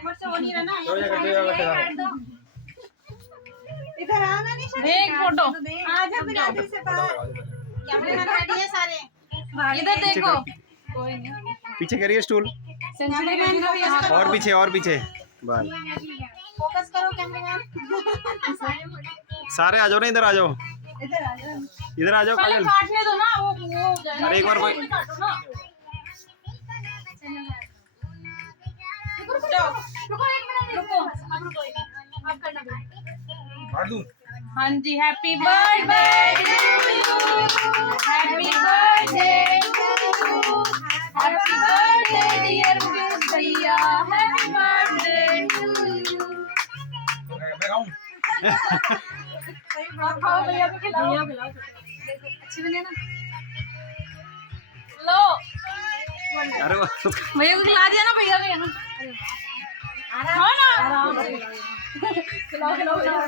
ऊपर से वो नहीं रहा ना। इधर आना नहीं चाहिए। देख फोटो आजा बिरादरी से बाहर। कैमरे में रेडी है सारे। इधर देखो। पीछे करिए स्टूल कैमरामैन को भी और पीछे बस फोकस करो कैमरामैन। सारे आ जाओ ना इधर आ जाओ इधर आजा। इधर आ जाओ पहले काजल काटने दो ना वो हो जाए। अरे एक बार कोई काटो ना। रुको एक मिनट रुको अब रुको अब करना दो। हाँ जी happy birthday to you happy birthday to you happy birthday dear भैया हैप्पी बर्थडे टू यू। खाओ भैया को खिलाओ। अच्छी बने ना। लो अरे वाह भैया को खिला दिया ना भैया को ना। हाँ ना खिलाओ खिलाओ।